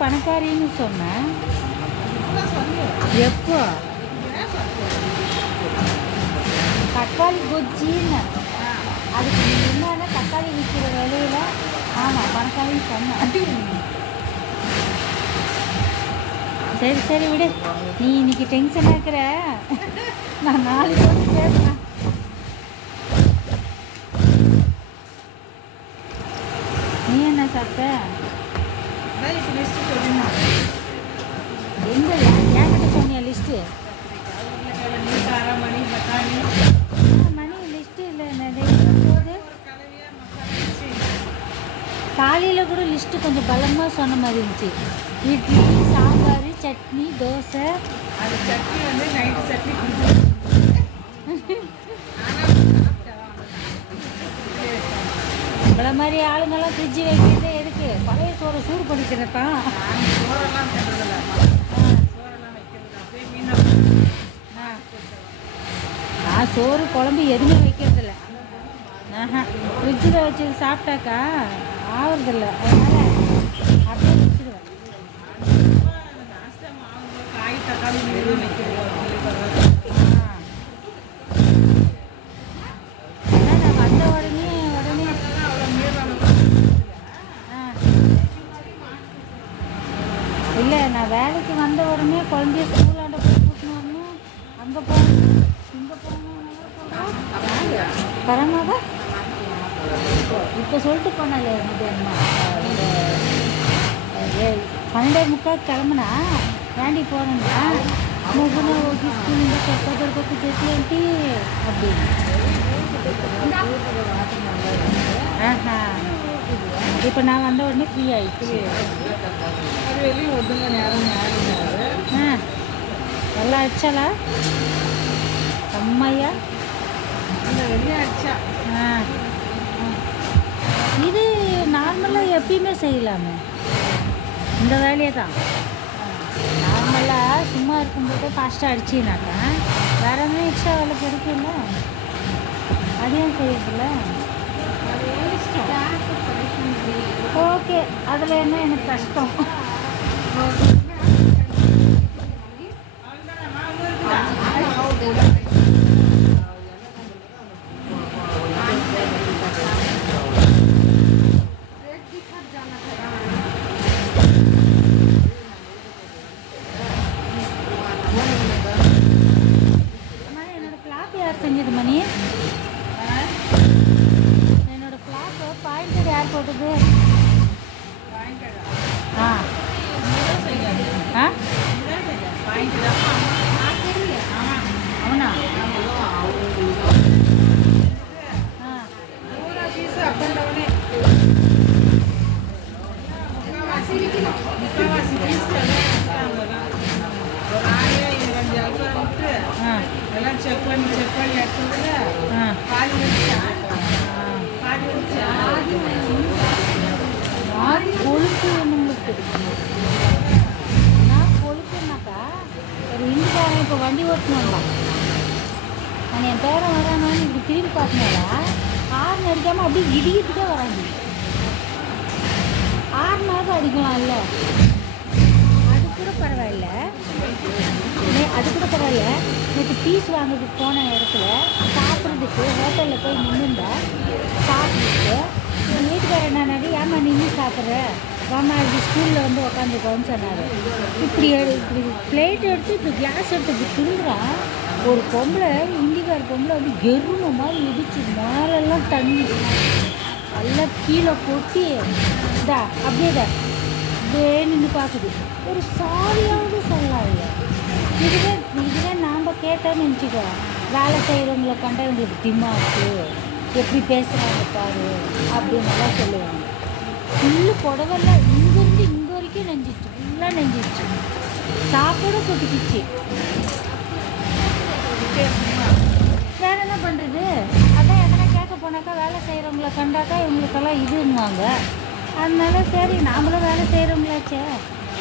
பணக்காரின்னு சொன்னேன். எப்போ? தக்காளி கொஜ்ஜின்னு. அதுக்கு நீ என்னன்னா தக்காளி விற்கிற விலையில ஆமாம் பணக்காரின்னு சொன்னேன். சரி சரி விடு, நீ இன்னைக்கு டென்ஷன் ஆக்குற. நான் நாளைக்கு வந்து பேசுகிறேன். நீ என்ன சாப்பிட்ட? எங்க என்கிட்ட சொன்னியா லிஸ்ட்டு? மணி லிஸ்ட்டு இல்லை நிறைய போகுது. காலையில் கூட லிஸ்ட்டு கொஞ்சம் பலமாக சொன்ன மாதிரி இருந்துச்சு. இட்லி சாம்பார் சட்னி தோசை. அந்த சட்னி வந்து நைட்டு சட்னி இவ்வளோ மாதிரி ஆளுங்கெல்லாம் ஃப்ரிட்ஜு வைக்கிறது எதுக்கு? பழைய சோறை சூடு பண்ணிக்கிறப்பா. சோறெல்லாம் தர்றதில்ல, சோறெல்லாம் வைக்கிறது அப்படியே மீன். நான் சோறு குழம்பு எதுவுமே வைக்கிறதில்ல. ஃப்ரிட்ஜில் வச்சு சாப்பிட்டாக்கா ஆகுறதில்ல, அதனால் அப்படியே வச்சுடுவேன். காய் தக்காளி மீன் வைக்கிறது நான் வந்த உடனே இல்லை, நான் வேலைக்கு வந்த உடனே குழந்தைய ஸ்கூலாண்ட போய் கூட்டின்னு வரணும். அங்கே போகணும் இங்கே போகணும். பரமாவா இப்போ சொல்லிட்டு போனாலே மதியானமா 12:45 கிளம்புனா வேண்டி போனேன்னா முகனை ಹೋಗಿ ಸ್ಕೂಲಿಂದ ಕರ್ಕೊಬರ್ಬೇಕು ಜೊತೆ ಅಂಟಿ அப்படின்னு. இப்போ நான் வந்த உடனே ஃப்ரீ ஆயிடுச்சு. அது வெளியும் ஒதுங்க நேரம் நல்லா அடிச்சாலா அம்மையா? இந்த வெளியே அடிச்சா இது நார்மலாக எப்பயுமே செய்யலாமே இந்த வேலையை தான். நார்மலாக சும்மா இருக்கும்போது ஃபாஸ்ட்டாக அடிச்சினாக்கா வேறு எதுவும் எக்ஸ்ட்ரா வேலை கிடைக்கும்ல, அதையும் செய்யறதில்ல. ஓகே, அதில் என்ன எனக்கு கஷ்டம். என்னோட கிளாப் யார் செஞ்சது மணி? என்னோட கிளாப்பு பாயிண்டட் யார் போட்டது? ஆ ஆ அவனா? எல்லாம் செக் பண்ணி எடுத்ததுல பாதி கொழுப்பு நம்மளுக்கு. நான் கொழுப்புனாக்கா ஒரு இந்துக்காரன் இப்போ வண்டி ஓட்டணும்ல, நான் என் பேரன் வரானான்னு இப்படி திரும்பி பார்த்தினாடா ஹார்ன் அடிக்காமல் அப்படியே இடிக்கிட்டு தான் வராங்க. ஹார்னாவது அடிக்கலாம்ல, அது கூட பரவாயில்ல. நேற்று பீஸ் வாங்குறதுக்கு போன இடத்துல சாப்பிட்றதுக்கு ஹோட்டலில் போய் நின்றுந்தா சாப்பிட்டுட்டு என் வீட்டுக்காரர் என்னாடி ஏமா நின்று சாப்பிட்ற வாமா இப்படி ஸ்கூலில் வந்து உக்காந்துக்கோன்னு சொன்னார். இப்படி பிளேட் எடுத்து இப்படி கிளாஸ் எடுத்து இப்படி திரும்புகிறான். ஒரு பொம்பளை இந்திக்கார பொம்பளை வந்து எருமை மாதிரி இடிச்சு மேலெல்லாம் தண்ணி எல்லாம் கீழே கொட்டி அப்படியே நின்று பார்க்குது. ஒரு சாரியாவது சொல்லாது. இதுவே நாம் கேட்டோன்னு நினச்சிக்கோ, வேலை செய்கிறவங்கள கண்டா எங்களுக்கு திம்மாக்கு எப்படி பேசுகிறாங்க பாரு அப்படின்னு எல்லாம் சொல்லுவாங்க. ஃபுல்லு புடவெல்லாம் இங்கேருந்து இங்கே வரைக்கும் நெஞ்சிச்சு, ஃபுல்லாக நெஞ்சிச்சு, சாப்பாடு கொட்டிக்கிச்சு. வேறு என்ன பண்ணுறது? அதான் எதனா கேட்க போனாக்கா வேலை செய்கிறவங்கள கண்டாக்கா இவங்களுக்கெல்லாம் இதுன்னுவாங்க. அதனால சரி நாமளும் வேலை செய்கிறவங்களாச்சே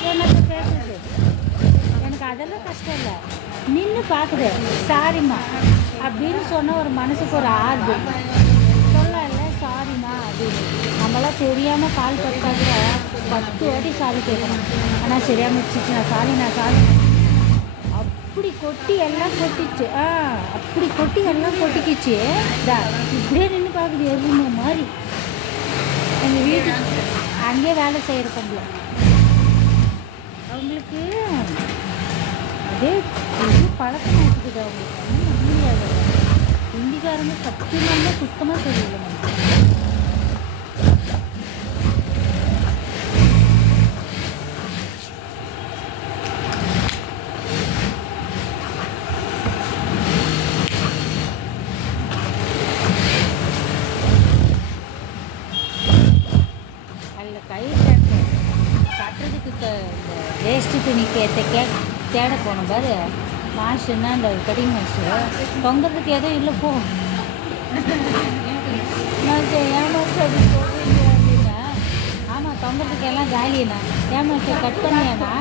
என்னத்தை பேசுறது. எனக்கு அதெல்லாம் கஷ்டம் இல்லை, நின்று பார்க்குது சாரிம்மா அப்படின்னு சொன்னால் ஒரு மனசுக்கு ஒரு ஆறுதல் சொல்லல. சாரிம்மா அப்படின்னு நம்ம நாங்களாம் தெரியாமல் கால் பட்டா கூட 10 வாட்டி சாரி கேட்கணும். ஆனால் சரியாக முடிச்சிச்சு, நான் சாரி அப்படி கொட்டி எல்லாம் கொட்டிச்சு. அப்படி கொட்டி எல்லாம் கொட்டிக்கிச்சு. இப்படியே நின்று பார்க்குது எருமை மாதிரி. எங்கள் வீட்டுக்கு அங்கேயே வேலை செய்கிற பொம்பளை அவங்களுக்கு அதே இது பழக்கம் ஆகிக்குது. அவங்களுக்கு ஒன்றும் முடியாது. ஹிந்திக்காரங்க சத்தியமாக சுத்தமாக தெரியல நமக்கு. அதில் கை கட்டுறதுக்கு இந்த வேஸ்ட்டு துணி தேட போனோம் பாரு. மாஸ்டர்னா அந்த கட்டிங் மாஸ்டர் தொங்குறதுக்கு எதுவும் இல்லை போ. ஏன் மாஸ்டர் அப்படி சொல்கிறீங்க அப்படின்னா, ஆமாம் தொங்குறதுக்கு எல்லாம் காலியண்ணா. ஏன் மாஸ்டர் கட் பண்ணியாண்ணா?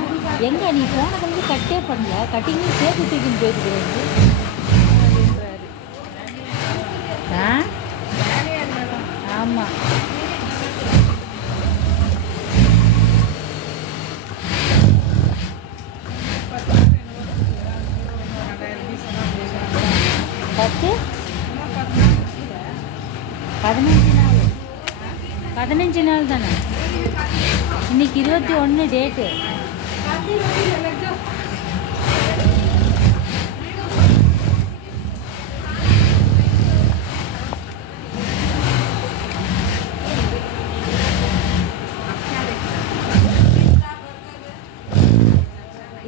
எங்கே நீ போனதுலேருந்து கட்டே பண்ணல, கட்டிங்கும் சேர்த்து தூக்கின்னு போயிட்டு அப்படின்றாரு. ஆமாம் பத்து 15 நாள் தானே. இன்னைக்கு 21 டேட்டு.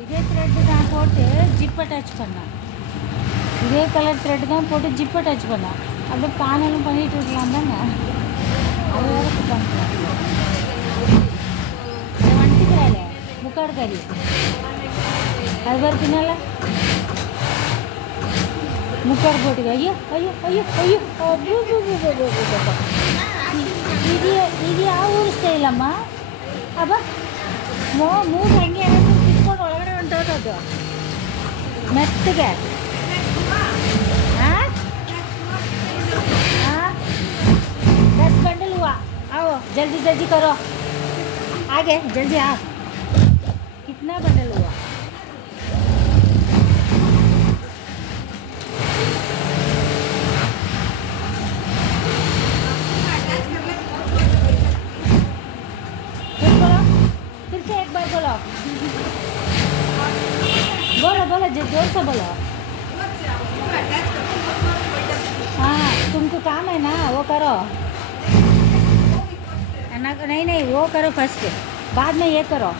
இதே த்ரெட்டு தான் போட்டு ஜிப் அட்டாச் பண்ணேன். இதே கலர் த்ரெட்டு தான் போட்டு ஜிப் அட்டாச் பண்ணேன். அப்படியே பானலும் பண்ணிகிட்டு இருக்கலாம் தானே. அது வேறு பண்ணுறேன். அதை வந்துக்கிறாள் முக்காடு கறி. அது வேறு பின்னால முக்காடு போட்டுக்க. ஐயோ ஐயோ ஐயோ ஐயோ இது இது ಯಾವ ಊರು ಸ್ಟೈಲ್ ಅಮ್ಮ? ಅಬ್ಬ ಮೂರು ಹಂಗೆ ತಿಳ್ಕೊಂಡು ಒಳಗಡೆ ಹೊಂಟೋದು ಮೆತ್ತಗೆ. हाँ 10 बंडल हुआ. आओ जल्दी जल्दी करो, आगे जल्दी आओ. कितना बंडल हुआ? फिर बोलो, फिर से एक बार बोलो. बोलो जोर से बोलो. हाँ तुमको काम है ना, वो करो. नहीं वो करो फर्स्ट, बाद में ये करो.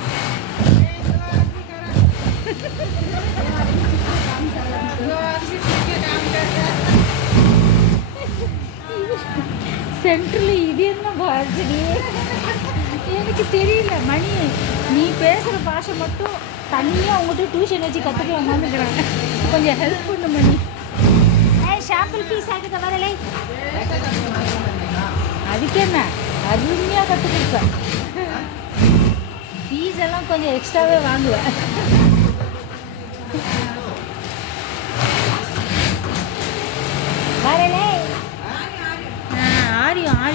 சென்ட்ரல் இது என்ன பாஜடி எனக்கு தெரியல. மணி நீ பேசுகிற பாஷை மட்டும் தனியாக உங்கள்கிட்ட டியூஷன் வச்சு கற்றுக்கலாமான்னுக்குறாங்க. கொஞ்சம் ஹெல்ப் பண்ணு மணி. ஷாம்பிள் பீஸ் ஆகிட்ட வரலை. அதுக்கு என்ன அருமையாக கற்றுக் கொடுப்பேன். ஃபீஸ் எல்லாம் கொஞ்சம் எக்ஸ்ட்ராவே வாங்குவேன். வரலே ஆரியம்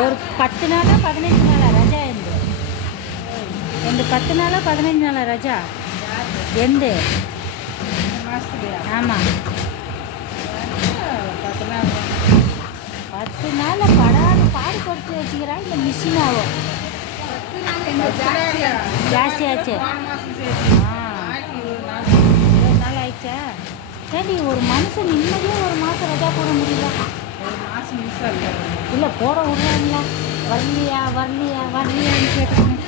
ஒரு 10 நாளா 15 நாளா ரஜா எந்த 10 நாளா 15 நாளா ரஜா எந்த ஆமாம் 10 நாளில் பாடு கொடுத்து வச்சுக்கிறா. இல்லை மிஷின் ஆகும் ஜாஸ்தியாச்சு. 20 நாள் ஆயிடுச்சா? சரி ஒரு மனுஷன் நிம்மதியாக ஒரு மாதம் ரஜா போட முடியல. இல்லை போட விடுறாங்களா? வரலையான்னு கேட்டுக்கணும்.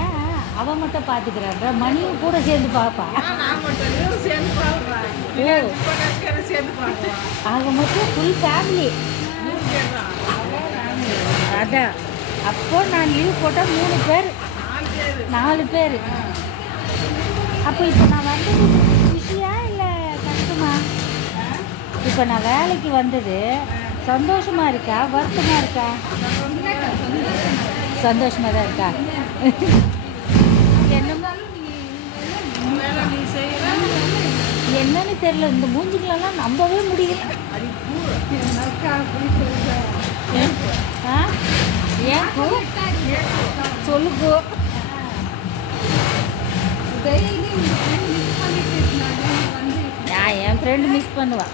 ஏன் அவன் மட்டும் பார்த்துக்கிறான்ற மணியும் கூட சேர்ந்து பார்ப்பா. ஆக மட்டும் ஃபுல் ஃபேமிலி. அதான் அப்போ நான் லீவ் போட்டால் 3 பேர் 4 பேர். அப்போ இப்போ நான் வந்தது குஷியா இல்லை கஷ்டமா? இப்போ நான் வேலைக்கு வந்தது சந்தோஷமாக இருக்கா வருத்தமாக இருக்கா? சந்தோஷமாக தான் இருக்கா? என்னமோ வேலை நீ செய்யற என்னன்னு தெரியல, இந்த மூஞ்சிகளெல்லாம் நம்பவே முடியல. ஆ ஏன் போ சொல்லு போ. நான் என் ஃப்ரெண்டு மிஸ் பண்ணுவாள்,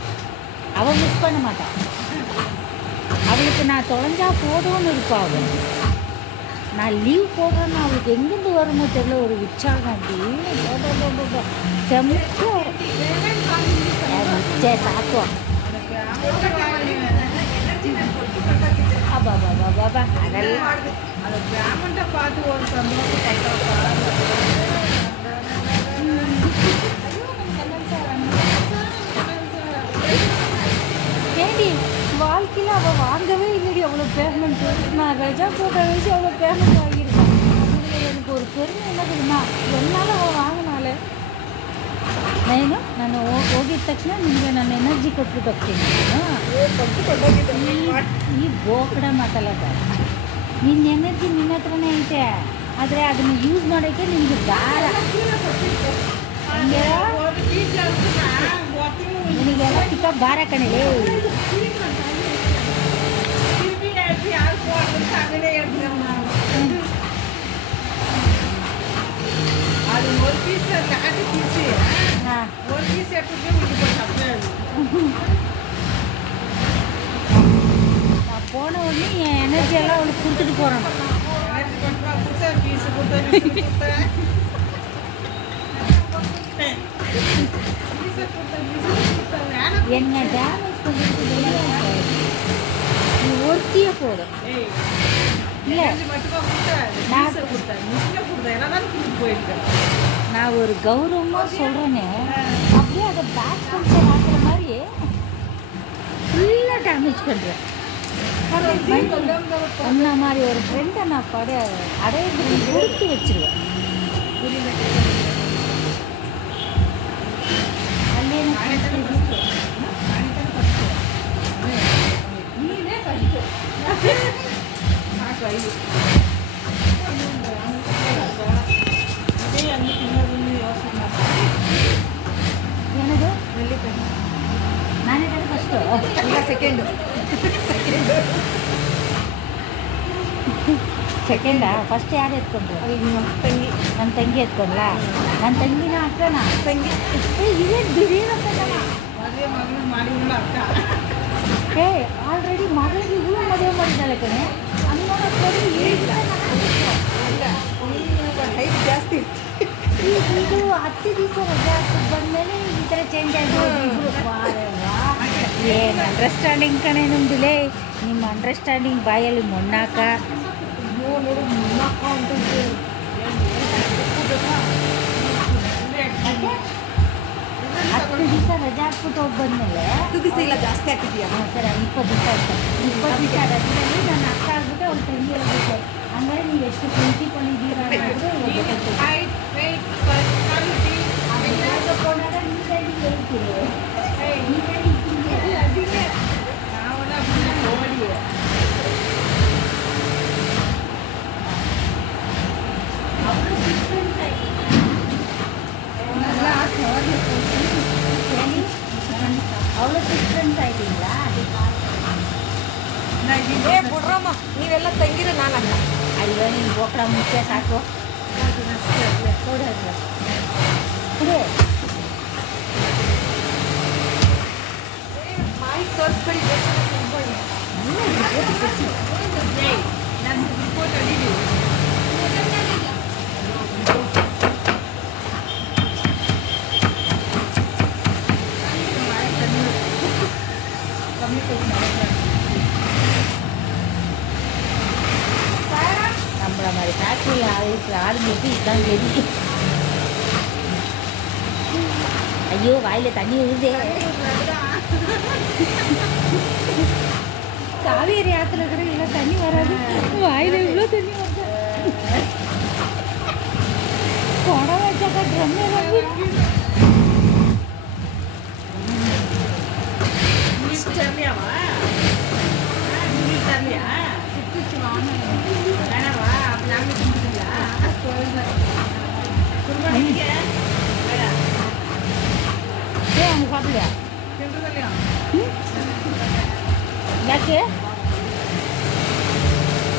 அவள் மிஸ் பண்ண மாட்டாள். அவளுக்கு நான் தொலைஞ்சா போதும்னு இருப்பா அவள். நான் லீவ் போடுறேன்னு அவளுக்கு எங்கேருந்து வருமோ தெரியல, ஒரு உற்சாகம் அப்படி செம்மையாக வரும். சரி சாப்பிடுவான். பாபா அதெல்லாம் அந்த கிராமத்தை பார்த்து ஒரு சந்தோஷம். ஏடி வாழ்க்கையில் அவள் வாங்கவே இல்லைடி அவ்வளோ பேமெண்ட்டு. நான் ரஜா போட்ட வயசு அவ்வளோ பேமெண்ட் வாங்கியிருக்கேன். அதில் எனக்கு ஒரு பெருமை என்ன தெரியுமா, என்னால் அவள் வாங்கினால ನಾನು ಹೋಗಿದ ತಕ್ಷಣ ನಿಮಗೆ ನಾನು ಎನರ್ಜಿ ಕೊಟ್ಬಿಟ್ಟು ಹೋಗ್ತೀನಿ. ಈ ಬೋಕಡ ಮಾತಾಡೋದು, ನಿನ್ನ ಎನರ್ಜಿ ನಿನ್ನ ಹತ್ರನೇ ಐತೆ, ಆದರೆ ಅದನ್ನು ಯೂಸ್ ಮಾಡೋಕ್ಕೆ ನಿನಗೆ ಭಾರ. ನಿನಗೆಲ್ಲ ಚಿಕ್ಕ ಭಾರ ಕಣೆ. அது ஒரு பீஸ் காட்டு பீஸ் ஒரு பீஸ் எடுத்துட்டு வீட்டுக்கு சாப்பிடாது. நான் போன உடனே என் எனர்ஜி எல்லாம் அவளுக்கு கொடுத்துட்டு போகிறேன். எனர்ஜி கொண்டு கொடுத்தா பீஸ் கொடுத்தா என்ன டேமேஜ் பண்ணிட்டு நீ ஒருத்தியே போதும். இல்லை நான் ஒரு கௌரவமாக சொல்கிறேன்னு அப்படியே அதை பேக் கல்ச்சர் ஆகிற மாதிரி ஃபுல்லாக டேமேஜ் பண்ணுறேன். அந்த மாதிரி ஒரு ஃப்ரெண்டை நான் அடையிறது கொடுத்து வச்சுருவேன். ಏನದು ನಾನೇ ತಾನೆ ಫಸ್ಟು ಇಲ್ಲ ಸೆಕೆಂಡು ಸೆಕೆಂಡಾ? ಫಸ್ಟ್ ಯಾರು ಎತ್ಕೊಂಡ್ರು? ತಂಗಿ ನನ್ನ ತಂಗಿ ಎತ್ಕೊಂಡ್ಲಾ? ನನ್ನ ತಂಗಿನ ಅಕ್ಕನ ತಂಗಿ ಇದೇ ದಿಢೀರಂತ ಮದುವೆ ಮಗಳು ಮಾಡಿಲ್ಲ ಅಕ್ಕ. ಏ ಆಲ್ರೆಡಿ ಮಗಳಿಗೆ ಇವಳು ಮದುವೆ ಮಾಡಿದ್ದಾಳೆ ಕಣೆ. ಹಂಗೆ ನೋಡೋದು ಹೈಟ್ ಜಾಸ್ತಿ ಇದು 10 ದಿವಸ ರಜೆ ಹಾಕ್ಬಿಟ್ಟು ಬಂದಮೇಲೆ ಈ ಥರ ಚೇಂಜ್ ಆಗಿರೋದು. ಏನು ಅಂಡರ್ಸ್ಟ್ಯಾಂಡಿಂಗ್ ಕಣೆ ನಮ್ದಿಲೇ. ನಿಮ್ಮ ಅಂಡರ್ಸ್ಟ್ಯಾಂಡಿಂಗ್ ಬಾಯಲ್ಲಿ ಮೊಣ್ಣಾಕ. ಹತ್ತು ದಿವಸ ರಜೆ ಹಾಕ್ಬಿಟ್ಟು ಹೋಗಿ ಬಂದಮೇಲೆ 10 ದಿವಸ ಇಲ್ಲ ಜಾಸ್ತಿ ಹಾಕಿದ್ಯಾ? ಹಾಂ ಸರಿ 20 ದಿವಸ ಆಯ್ತು. 20 ದಿವಸ ರಜೆಯಲ್ಲಿ ನಾನು ಅಕ್ಕ ಆಗ್ಬಿಟ್ಟು ಅವ್ಳು ತಂಗಿ ಹೋಗುತ್ತೆ. ಹಂಗಾರೆ ನೀವು ಎಷ್ಟು ಪ್ರಿನ್ಸಿಪಲ್ ಇದ್ದೀರಾ ಅನ್ನೋದು ಹೈಟ್ ವೆಯ್ಟ್ ಪರ್ಸನಾಲಿಟಿ ತಗೊಂಡಾಗ ನೀಟಾಗಿ ಹೇಳ್ತೀರಿ. ನಾವೆಲ್ಲ ಓಡಿ அவ்வளோ டிஃப்ரென்ஸ் ஆகிட்டீங்களா? ಏ ಬಿಡ್ರಮ್ಮ ನೀವೆಲ್ಲ ತಂಗಿರ ನಾನಲ್ಲ. ಅಯ್ಯೋ ನೀನು ಗೋಕಳ ಮುಖ್ಯ ಸಾಕು. ಕೊಡು ಕುಡಿ. ಮಾಹಿತಿ ತೋರಿಸ್ಬೇಡಿ. ನನ್ನ ರಿಪೋರ್ಟ್ ಅಡಿದ್ದೀವಿ. நம்மள மாதிரி ஃபேக்ட்ரியில் ஆளுங்களுக்கு இதுதான் தெரியும். ஐயோ வாயில் தண்ணி விழுதே. காவேரி ஆற்றுல கூட இவ்வளோ தண்ணி வராது, வாயில் இவ்வளோ தண்ணி வருது. குடம் வச்சாக்கா ட்ரம் ಮಾಮೂಲಿಯಾ ಕೇಂದ್ರದಲ್ಲಿ ಯಾಕೆ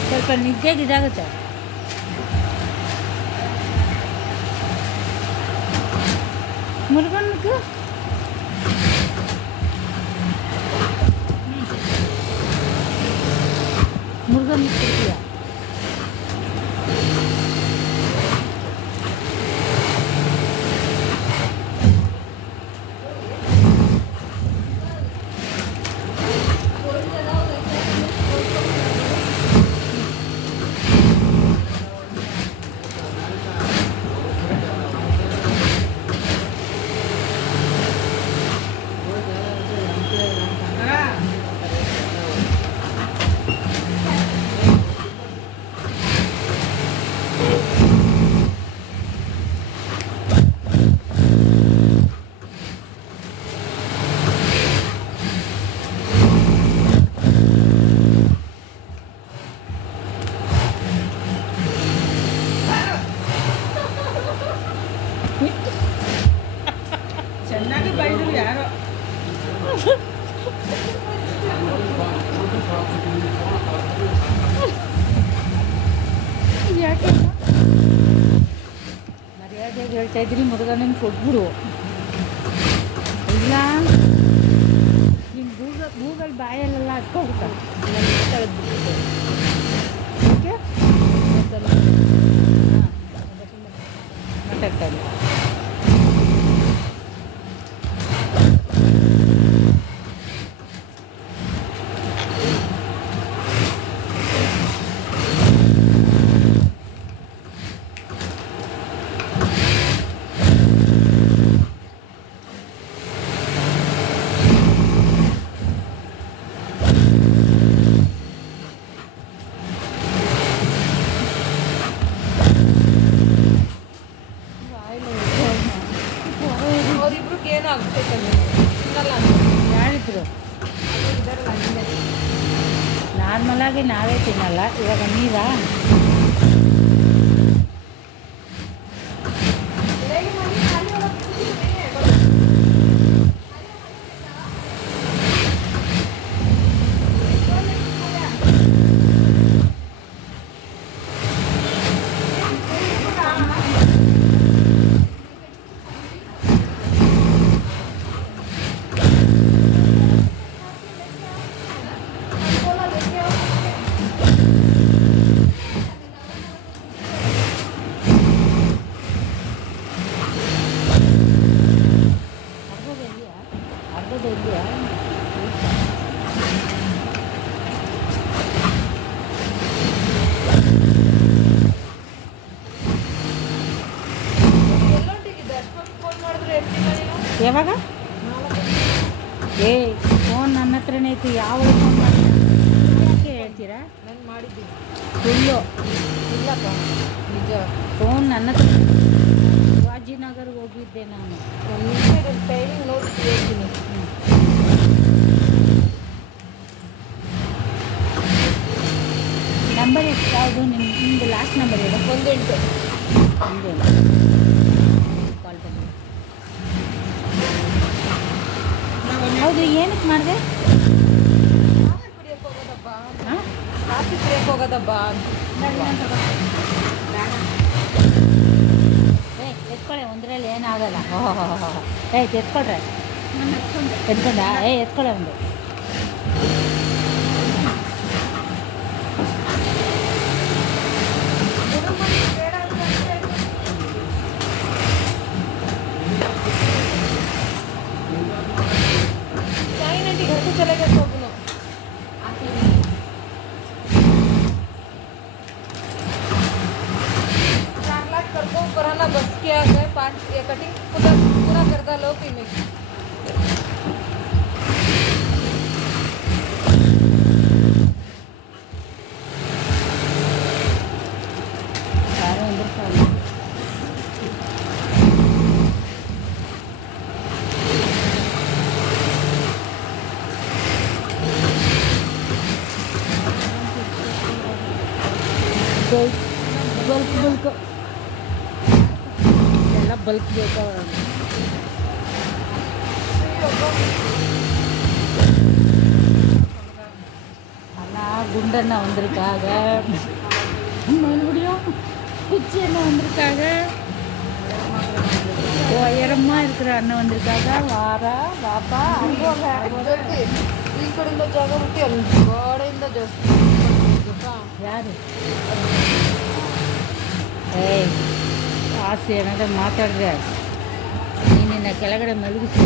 ಸ್ವಲ್ಪ ನಿದ್ದೆಗೆ ಇದಾಗುತ್ತೆ. ಮುರುಗನ್ಗೆ ಮುರುಗನ್ ಕೊಡ್ತೀಯಾ? ಚೆನ್ನಾಗಿ ಬೈದ್ರು ಯಾರೋ. ಯಾಕೆ ಮರ್ಯಾದೆಗೆ ಹೇಳ್ತಾ ಇದ್ರಿ ಮುರುಗನನ್ನ ಕೊಟ್ಬಿಡು. ಇಲ್ಲ ನಿಮ್ಮ ಗೂಗಲ್ ಬಾಯಲ್ಲೆಲ್ಲ ಹಚ್ಕೋಬಿಡ್ತಾರೆ. ಓಕೆ ಮಾತಾಡ್ತಾ ಇಲ್ಲ. ಅವ್ರಿಬ್ರಿಗೆ ಏನೋ ಆಗ್ತೈತಲ್ಲ ತಿನ್ನಲ್ಲ ಯಾರಿದ್ರು ಇದಾರಲ್ಲ ಹಿಂದೆ. ನಾರ್ಮಲಾಗಿ ನಾವೇ ತಿನ್ನಲ್ಲ, ಇವಾಗ ನೀವಾ ಅರ್ಧದ ಇದೆಯಾ? ಎಲ್ಲೊಟ್ಟಿಗಿದೆ ಅಷ್ಟೊಂದು ಫೋನ್ ಮಾಡಿದ್ರೆ ಎತ್ತಿಲ್ಲ ನೀನು. ಯಾವಾಗ ಫೋನ್ ನನ್ನ ಹತ್ರನೇ ಇತ್ತು. ಯಾವಾಗ ಫೋನ್ ಮಾಡಿ ಯಾಕೆ ಹೇಳ್ತೀರಾ? ನಾನು ಮಾಡಿದ್ದೀನಿ. ಸುಳ್ಳು. ಇಲ್ಲಪ್ಪ ನಿಜ. ಫೋನ್ ನನ್ನ ಹತ್ರ ಶಿವಾಜಿನಗರ್ಗೆ ಹೋಗಿದ್ದೆ ನಾನು. ಒಂದು ನಿಮಿಷ ಟೈಮಿಂಗ್ ನೋಡಿ ಹೇಳ್ತೀನಿ. ನಂಬರ್ ಎಷ್ಟು ಯಾವುದು ನಿಮ್ಮದು ಲಾಸ್ಟ್ ನಂಬರ್ ಹೇಳು. 18 ಒಂದು ಕಾಲ್ ಬಂದು. ಹೌದು, ಏನಕ್ಕೆ ಮಾಡಿದೆ? ಕಾಫಿ ಕುಡಿಯಕ್ಕೆ ಹೋಗೋದಪ್ಪ. ಹಾಂ, ಕಾಫಿ ಕುಡಿಯಕ್ಕೆ ಹೋಗೋದಪ್ಪ. ಎತ್ಕೊಳ್ಳೆ, ಒಂದರಲ್ಲಿ ಏನಾಗಲ್ಲ. ಎತ್ಕೊಳ್ರೆ ಎತ್ಕೊಂಡ ಎತ್ಕೊಳ್ಳೆ ಒಂದು. घर को चले गए सब लोग। 4 लाख कर दो पुराना बस किया गए 5 ये कटिंग पूरा कर दा लो पीने ಬಲ್ಕ್ ಎಲ್ಲ ಬಲ್ಕ್ ಬೇಕಾ. அண்ணா குண்டண்ணா வந்திருக்காங்க, மறுபடியும் குச்சி அண்ணன் வந்திருக்காங்க, உயரமாக இருக்கிற அண்ணன் வந்திருக்காங்க. வாரா வாப்பா அங்கோங்க ಈ ಕಡೆಯಿಂದ ಜಾಗ ಬಿಟ್ಟು ಅಲ್ಲಿ ಗೋಡೆಯಿಂದ ಜಾಸ್ತಿ ಯಾರು ಏಯ್ ಆಸೆ ಏನಾದರೂ ಮಾತಾಡಿದ್ರೆ ನೀನಿನ್ನ ಕೆಳಗಡೆ ಮಲಗಿಸಿ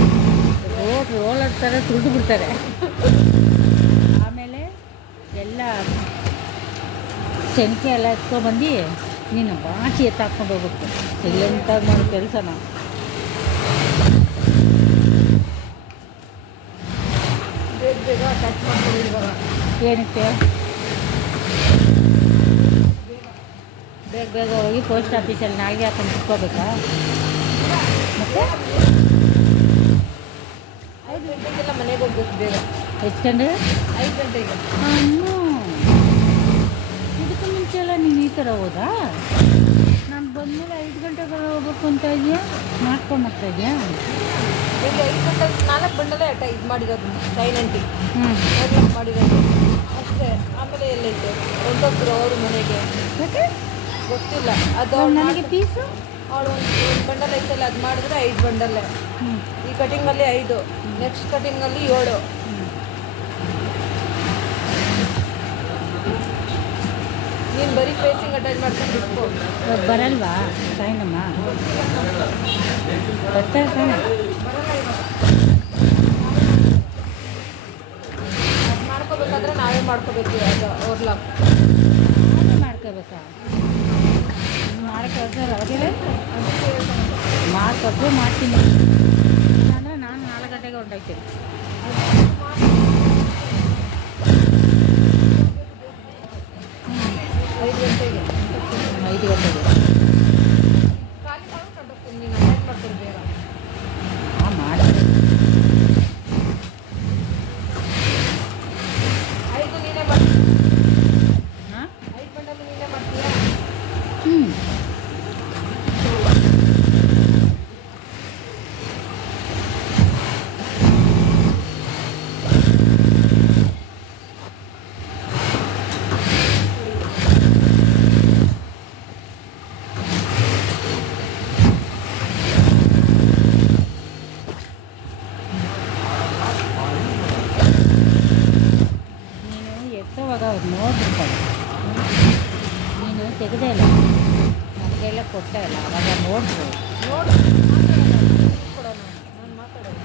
ರೋಲರ್ ಥರ ತುಳಿದು ಬಿಡ್ತಾರೆ. ಆಮೇಲೆ ಎಲ್ಲ ಶಂಕೆ ಎಲ್ಲ ಎತ್ಕೊಬಂದು ನೀನು ಬಾಚಿ ಎತ್ತಾಕ್ಕೊಂಡು ಹೋಗ್ಬೇಕು. ಸೈಲೆಂಟಾಗಿ ಮಾಡೋ ಕೆಲಸನ. ಬೇಗ ಬೇಗ ಟಚ್ ಮಾಡ್ಕೊಂಡು ಇವಾಗ ಏನಕ್ಕೆ ಬೇಗ ಬೇಗ ಹೋಗಿ ಪೋಸ್ಟ್ ಆಫೀಸಲ್ಲಿ ನಾಲ್ಗೆ ಹಾಕೊಂಡು ಕುತ್ಕೋಬೇಕಾ? ಮತ್ತು 5 ಗಂಟೆಗೆಲ್ಲ ಮನೆಗೆ ಹೋಗ್ಬೇಕು ಬೇಗ. ಎಷ್ಟು ಗಂಟೆ? 5 ಗಂಟೆಗೆ. ಅನ್ನು ಇದಕ್ಕೆ ಮುಂಚೆ ಎಲ್ಲ ನೀನು ಈ ಥರ ಹೋದಾ? ನಾನು ಬಂದಮೇಲೆ 5 ಗಂಟೆಗೆಲ್ಲ ಹೋಗ್ಬೇಕು ಅಂತ ಇದೆಯಾ? ಮಾಡ್ಕೊಂಡು ಹೋಗ್ತಾ ಇದೆಯಾ? ಇಲ್ಲಿ 5 ಗಂಟೆ 4 ಬಂಡಲೇ ಇದು ಮಾಡಿರೋದು ಸೈಲೆಂಟಿ ಹ್ಞೂ ಮಾಡಿರೋದು ಅಷ್ಟೇ. ಆಮೇಲೆ ಎಲ್ಲೈತೆ ಹೊಂಟೋಗ್ರು ಅವ್ರ ಮನೆಗೆ ಮತ್ತೆ ಗೊತ್ತಿಲ್ಲ. ಅದು ನನಗೆ ಪೀಸು ಅವಳು ಒಂದು ಬಂಡಲ್ ಐತಲ್ಲ ಅದು ಮಾಡಿದ್ರೆ 5 ಬಂಡಲ್ಲೇ. ಹ್ಞೂ ಈ ಕಟಿಂಗಲ್ಲಿ 5, ನೆಕ್ಸ್ಟ್ ಕಟಿಂಗಲ್ಲಿ 7. ನೀನು ಬರೀ ಫೇಸಿಂಗ್ ಅಟೆಂಡ್ ಮಾಡ್ಕೊಂಡು ಇಟ್ಕೋ. ಇವಾಗ ಬರಲ್ವಾ ಸಾಯಿನಮ್ಮ? ಬರ್ತಾರೆ ತಾನೆ? ಅದು ಮಾಡ್ಕೋಬೇಕಾದ್ರೆ ನಾವೇ ಮಾಡ್ಕೋಬೇಕು. ಅದು ಓರ್ಲಾಕ್ ನಾನೇ ಮಾಡ್ಕೋಬೇಕಾ? ಮಾಡ್ಕೊಡ್ತಾರೆ ಅವ್ರಿಗೆ ಮಾಡ್ಕೊಟ್ರೆ ಮಾಡ್ತೀನಿ. ಅಂದರೆ ನಾನು 4 ಗಂಟೆಗೆ ಹೊಂಟೋಗ್ತೀನಿ. 5 ಗಂಟೆಗೆ 5 ಗಂಟೆಗೆ ಖಾಲಿ ಮಾಡ್ಕೊಂಡು ಹೋಗ್ತೀನಿ. ನೀನು ಅಟೆಂಡ್ ಮಾಡ್ಕೊಂಡು ಬೇಗ. ಹಾಂ ಮಾಡ್ತೀನಿ. 5 ನೀನೇ ಮಾಡ್ತೀಯ? ಹಾಂ 5 ಬಂಡಲ್ ನೀನೇ ಮಾಡ್ತೀಯಾ? ಹ್ಞೂ ಎತ್ತುವಾಗ ಅವ್ರು ನೋಡ್ಬಿಡ್ತಾರೆ. ನೀನು ತೆಗೆದೇ ಇಲ್ಲ, ನಮಗೆಲ್ಲ ಕೊಟ್ಟೇ ಇಲ್ಲ, ಅವಾಗ ನೋಡ್ಬೋದು. ನೋಡು ಕೊಡೋಣ. ನಾನು ಮಾತಾಡೋದು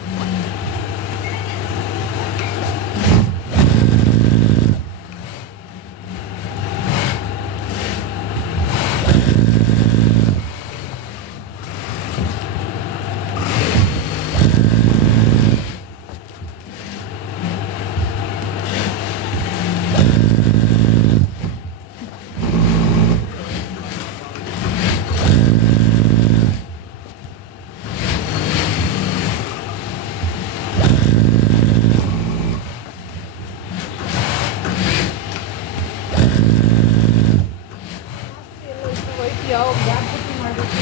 ವೈಟ್ ಯಾವ ಬ್ಯಾಗ್ ಬುಕ್ಕಿಂಗ್ ಮಾಡಬೇಕು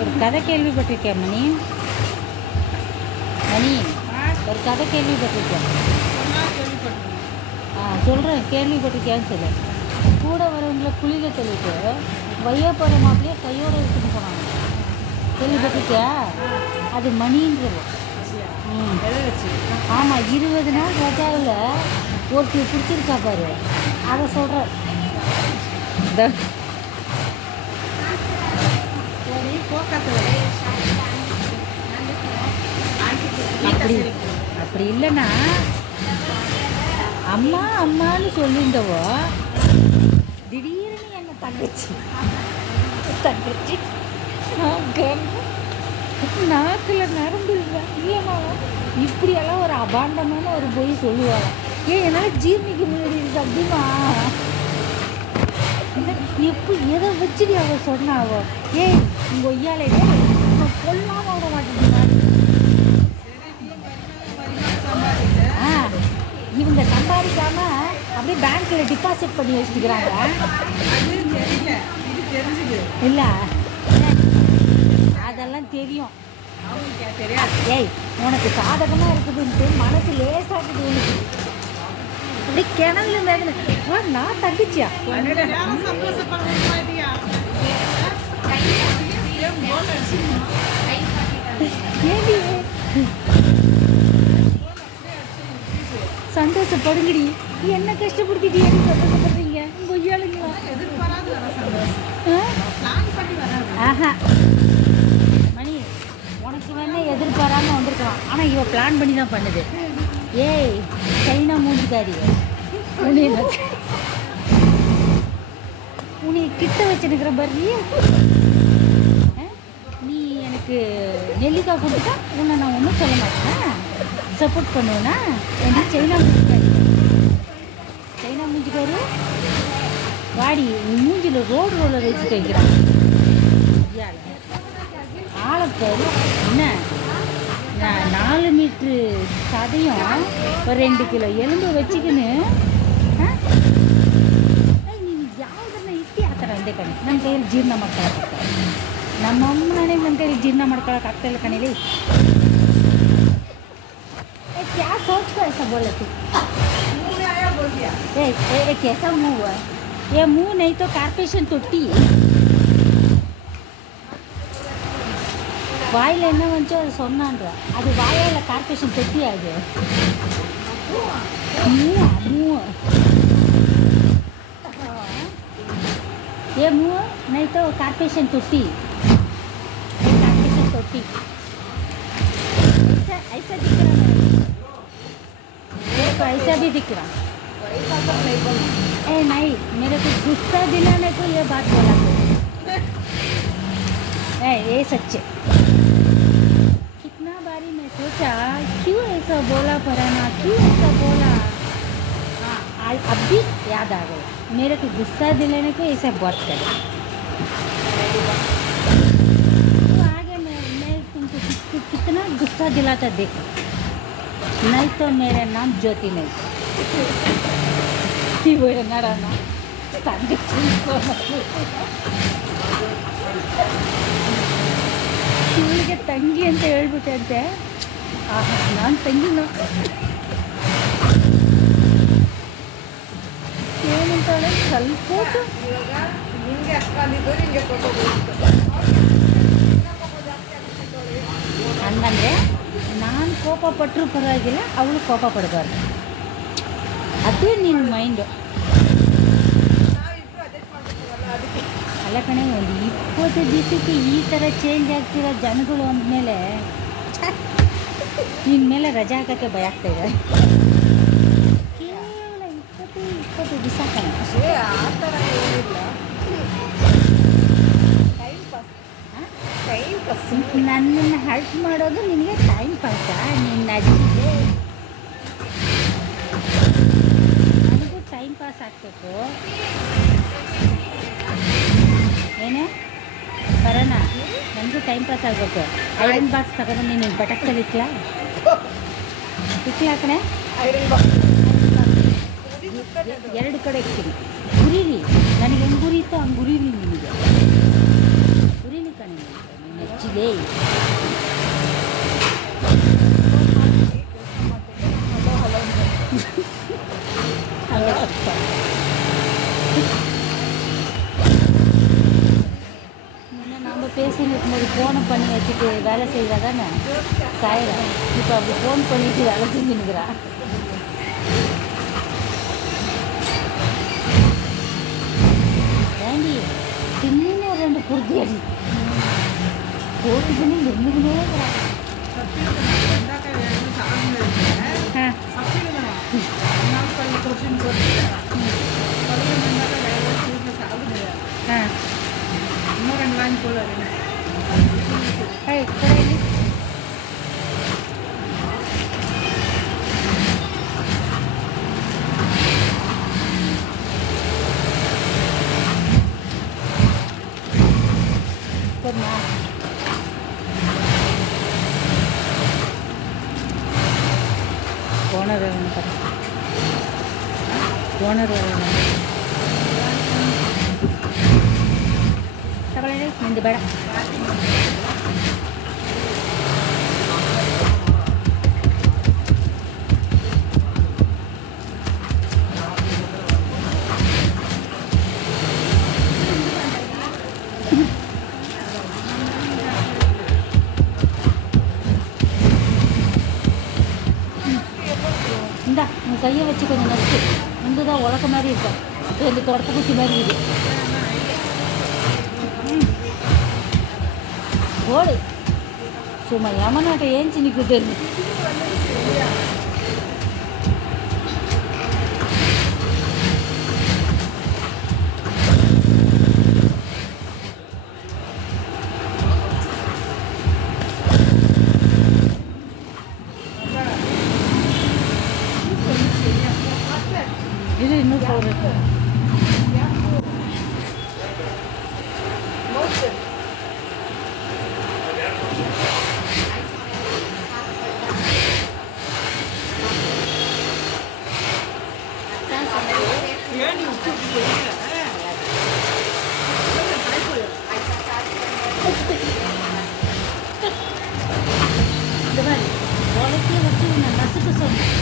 ஒரு கதை கேள்விப்பட்டிருக்கேன் மணி. மணி ஒரு கதை கேள்விப்பட்டிருக்கேன். சொல்கிறேன், கேள்விப்பட்டிருக்கேன்னு சொல்லு. கூட வரவங்களை குளிக்க சொல்லிட்டு வையா போகிற மாப்பிளையே கையோடு எடுத்துட்டு போனாங்க. கேள்விப்பட்டிருக்கியா? அது மணின்றது. ஆமாம், 20 நாள் ரஜாவில் ஒருத்தி பிடிச்சிருக்கா பாரு, அதை சொல்கிறேன். அப்படி அப்படி இல்லைன்னா அம்மா அம்மான்னு சொல்லியிருந்தவோ திடீர்னு என்ன தங்கச்சி தங்கச்சி நாக்கில் நரம்பு இல்லைம்மா இப்படியெல்லாம் ஒரு அபாண்டமான ஒரு பொய் சொல்லுவாங்க. ஏன் என்னால் ஜீர்ணிக்க முடியுது அப்படிமா எப்போ எதை வச்சுடி அவள் சொன்னாவோ ஏய் உங்கள் ஒய்யாலே கொல்லாமல் விட மாட்டேங்குது. இவங்க சம்பாதிக்காம அப்படியே பேங்க்கில் டிபாசிட் பண்ணி வச்சுக்கிறாங்க. இல்லை அதெல்லாம் தெரியும். ஏய் உனக்கு சாதகமாக இருக்குதுன்ட்டு மனசு லேசாகுது உனக்கு. அப்படி கிணறுல மேலே நான் தங்கிச்சியா ஏடி சந்தோஷப்படுங்கடி. என்ன கஷ்டப்படுத்திட்டு ஏன் சந்தோஷப்படுறீங்க கொய்யாளுங்களா? ஆஹா மணி உனக்கு வேணா எதிர்பாராமல் வந்திருக்கலாம். ஆனால் இவ பிளான் பண்ணி தான் பண்ணுது. ஏய் சைனா மூஞ்சிக்காரி உன்னை கிட்ட வச்சுருக்கிற பர்ரி நீ எனக்கு நெல்லிக்காய் கொடுத்தா உன்னை நான் ஒன்றும் சொல்ல மாட்டேன். சப்போர்ட் பண்ணுவேன்னா என்ன சைனா மூஞ்சிக்காரி சைனா மூஞ்சிக்காரு வாடி மூஞ்சில் ரோலர் வச்சு வைக்கிறான். ஆளப்பாரு என்ன நான் 4 மீட்ரு சதையும் ஒரு 2 கிலோ எலும்பு வச்சுக்கின்னு ನೀನು ಯಾವುದನ್ನ ಇಟ್ಟು ಆ ಥರ ಅಂದೆ ಕಣೆ. ನನ್ನ ಕೈಯಲ್ಲಿ ಜೀರ್ಣ ಮಾಡ್ಕೊಳಕ್ಕಾಗ್ತದೆ. ನಮ್ಮ ಅಮ್ಮನೇ ನನ್ನ ಕೈಯಲ್ಲಿ ಜೀರ್ಣ ಮಾಡ್ಕೊಳಕ್ಕಾಗ್ತಾಯಿಲ್ಲ ಕಣೇಲಿ. क्या सोच कर ऐसा बोले तू? कैसा मुँह है ये? मुँह नहीं तो कार्पोरेशन தொட்டி வாயில் என்ன வந்துச்சோ அது சொன்னான்ற அது வாயால் கார்பரேஷன் தொட்டி அது मुँह ये मुँह नहीं तो कार्पोरेशन தொட்டி कार्पोरेशन தொட்டி ऐसा दिख रहा है देखो ऐसा भी दिख रहा ए नहीं मेरे को गुस्सा दिलाने को ये बात बोला ये सच्चे। कितना बारी मैं सोचा क्यों ऐसा बोला पराना क्यों ऐसा बोला। हाँ अब भी याद आ गया मेरे को गुस्सा दिलाने को ऐसा बहुत करे। तो आगे मैं तुमको कितना गुस्सा दिलाता देखो। नहीं तो मेरा नाम ज्योति नहीं ನಡನ ತಂದೆ ಇವಳಿಗೆ ತಂಗಿ ಅಂತ ಹೇಳ್ಬಿಟ್ಟೆ ಅಂತೆ. ನಾನು ತಂಗಿನ ಏನಂತಾಳೆ ಸ್ವಲ್ಪ ಹಂಗಂದ್ರೆ ನಾನು ಕೋಪ ಪಟ್ಟರು ಪರವಾಗಿಲ್ಲ ಅವಳು ಕೋಪ ಪಡಬಾರ್ದು. ಅದು ನಿನ್ನ ಮೈಂಡು ಅಲ್ಲ ಕಣೆ. ಒಂದು 20 ದಿವಸಕ್ಕೆ ಈ ಥರ ಚೇಂಜ್ ಆಗ್ತಿರೋ ಜನಗಳು ಅಂದಮೇಲೆ ನಿನ್ನ ಮೇಲೆ ರಜೆ ಹಾಕೋಕ್ಕೆ ಭಯ ಆಗ್ತಾಯಿದೆ. ಕೇವಲ 20 ದಿವಸ ಕಣೆ ನನ್ನನ್ನು ಹೆಲ್ಪ್ ಮಾಡೋದು ನಿನಗೆ ಟೈಮ್ ಪಾಸಾ? ನಿನ್ನ ಅಜ್ಜಿಗೆ ನನಗೂ ಟೈಮ್ ಪಾಸ್ ಆಗಬೇಕು ಏನೇ ಬರೋಣ. ನನಗೂ ಟೈಮ್ ಪಾಸ್ ಆಗಬೇಕು. ಐರನ್ ಬಾಕ್ಸ್ ತಗೊಂಡು ನೀನು ಬಟಕ್ಸಲ್ಲಿ ಇಕ್ಲಾ ಕಣೆ. 2 ಕಡೆ ಇಕ್ತೀನಿ. ಉರೀಲಿ ನನಗೆ ಹೆಂಗೆ ಉರಿಯುತ್ತೋ ಹಂಗೆ ಉರೀಲಿ ನಿನಗೆ ಉರೀಲಿ ಕಣೆ. ನೀನು ಹೆಚ್ಚಿದೆ நம்ம பேசின்னு இருக்கும்போது ஃபோனை பண்ணி வச்சுட்டு வேலை செய்கிறா தானே சாயிரா. இப்போ அப்படி ஃபோன் பண்ணிட்டு வேலை செஞ்சுன்னுக்குறா. ஏண்டி தின்னு 2 குருதி அடி போட்டுக்குன்னு நின்றுக்குனே இருக்கிறா. వాళ్ళు క్వశ్చన్ కొట్టి పదకొండు మందాక వేరే చూసిన సాగు ಇನ್ನೂ 2 ಲೈನ್ ಕೊಡೋಣ ಕಡೆಯಲ್ಲಿ ಓನರ್ ಓನರ್ ತಗೊಳ್ಳಿ ನಿಂದು ಬೇಡ இந்தா உன் கையை வச்சு கொஞ்சம் நச்சு வந்து தான் உலக்க மாதிரி இருக்கும் இது வந்து தொடக்க குச்சி மாதிரி இது ஓடு சும்மா யமனாட்ட ஏஞ்சி நிற்குது இது இன்னும் போடுறது ஏன் உப்பு போடுங்க இந்த மாதிரி உலக்கே வச்சு நான் நசுக்க சொன்னேன்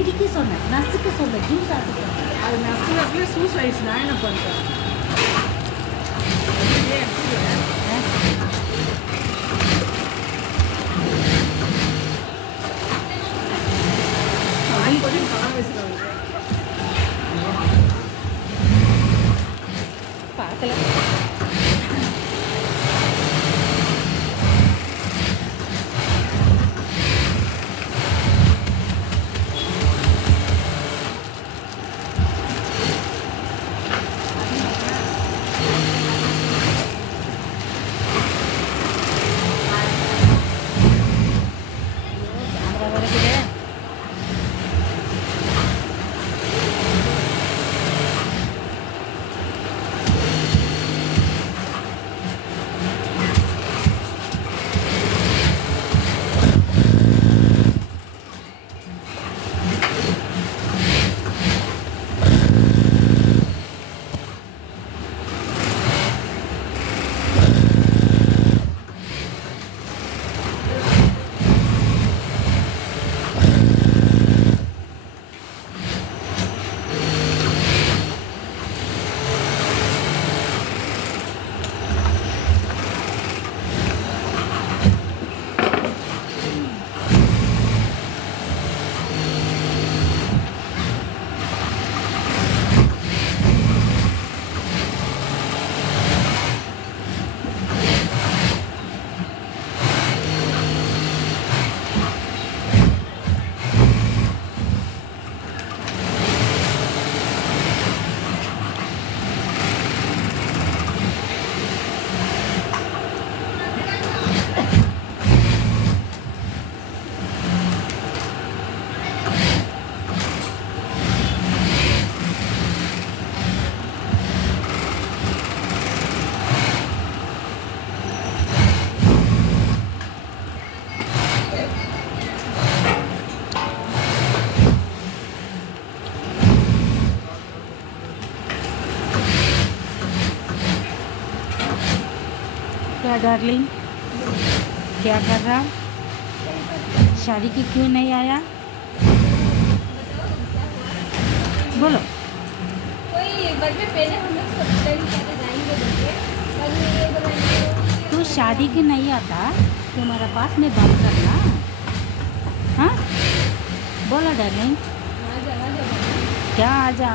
இடிக்க சொன்னேன் நசுக்க சொன்னேன் ஜூஸ் ஆட்டு அது நசுக்குறதுல சூஸ் ஆயிடுச்சு நான் என்ன பண்ணுறேன் கொஞ்சம் கலர் வச்சுருவாங்க பார்க்கல கேமரா வரைக்குது क्या डार्लिंग क्या कर रहा शादी की क्यों नहीं आया बोलो तू शादी के नहीं आता तुम्हारा पास में बात करना हाँ बोलो डार्लिंग क्या आ जा